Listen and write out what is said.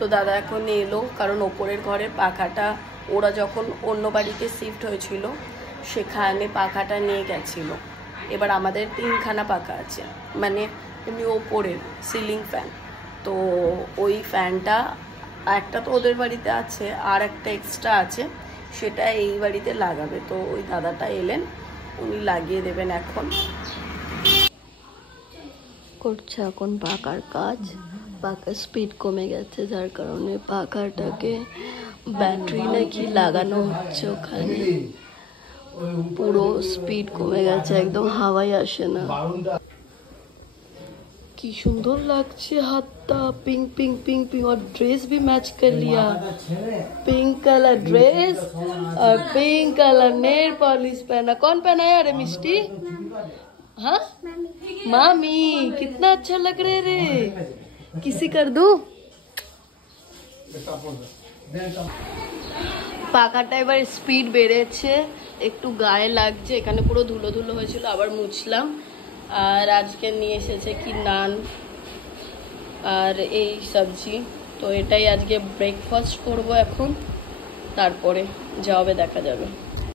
তো দাদা এখন এলো, কারণ ওপরের ঘরের পাখাটা ওরা যখন অন্য বাড়িতে শিফট হয়েছিল সেখানে পাখাটা নিয়ে গেছিলো। এবার আমাদের 3খানা পাখা আছে, মানে এমনি ওপরের সিলিং ফ্যান। তো ওই ফ্যানটা একটা তো ওদের বাড়িতে আছে, আর একটা এক্সট্রা আছে, সেটা এই বাড়িতে লাগাবে। তো ওই দাদাটা এলেন, উনি লাগিয়ে দেবেন। এখন করছে এখন পাখার কাজ। পাখার স্পিড কমে গেছে, যার কারণে পাখাটাকে ব্যাটারি নাকি লাগানো হচ্ছে ওখানে। পুরো স্পিড কমে গেছে, একদম হাওয়াই আসে না। की सुंदर लगছে हाथा, पिंक पिंक पिंक पिंक, और ड्रेस भी मैच कर लिया। पिंक कलर ड्रेस और पिंक कलर नेल पॉलिश पहना। कौन पहना है अरे मिष्टी? हाँ मामी, कितना अच्छा लग रहे रे। किसी कर दूं? পাখাটা এবার স্পিড বেড়েছে, একটু গায়ে লাগছে, এখানে পুরো ধুলো ধুলো হয়েছিল, আবার মুছলাম। আর আজকে নিয়ে এসেছে কি নান আর এই সবজি। তো এটাই আজকে ব্রেকফাস্ট করব এখন, তারপরে যা হবে দেখা যাবে।